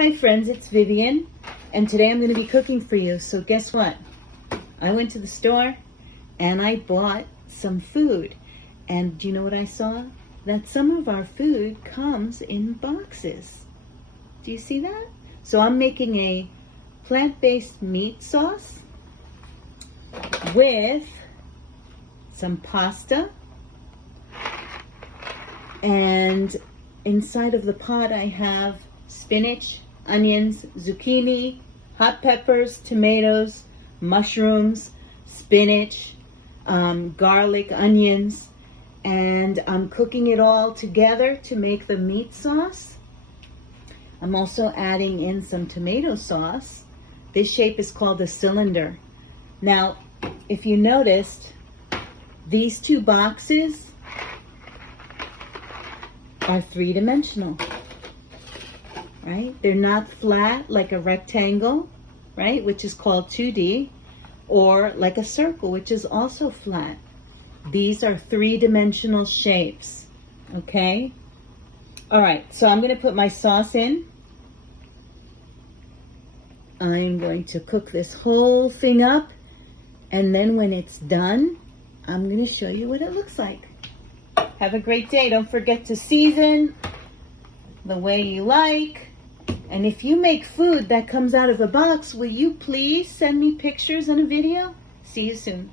Hi friends, it's Vivian, and today I'm going to be cooking for you. So guess what? I went to the store and I bought some food. And do you know what I saw? That some of our food comes in boxes. Do you see that? So I'm making a plant-based meat sauce with some pasta, and inside of the pot I have spinach, onions, zucchini, hot peppers, tomatoes, mushrooms, spinach, garlic, onions, and I'm cooking it all together to make the meat sauce. I'm also adding in some tomato sauce. This shape is called a cylinder. Now, if you noticed, these two boxes are three-dimensional, right? They're not flat like a rectangle, right, which is called 2D, or like a circle, which is also flat. These are three-dimensional shapes, okay? All right, so I'm going to put my sauce in. I'm going to cook this whole thing up, and then when it's done, I'm going to show you what it looks like. Have a great day. Don't forget to season the way you like. And if you make food that comes out of a box, will you please send me pictures and a video? See you soon.